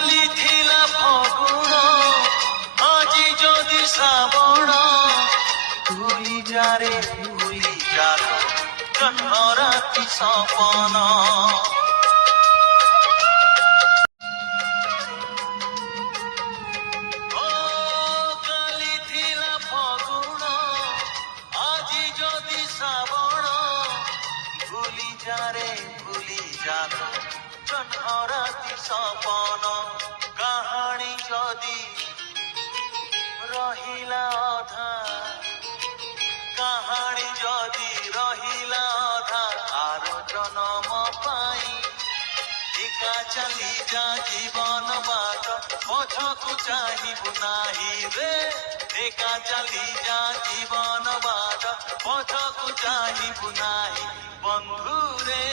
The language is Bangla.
কালি থিলা ফগুণ আজি যদি শ্রাবণ ভুলি যারে ভুলি যার জন্ম রাতি সপন কালি থিলা ফগুণ আজি যদি শ্রাবণ ভুলি যারে ভুলি যার জন্ম রাতি সপন কাহাণী যদি রহিলা অধা কাহাণী যদি রহিলা অধা আর জনম পাই একা চালি যা জীবন বাট পছকু চাহিবু নাহি রে একা চালি যা জীবন বাট পছকু চাহিবু নাহি বন্ধু রে।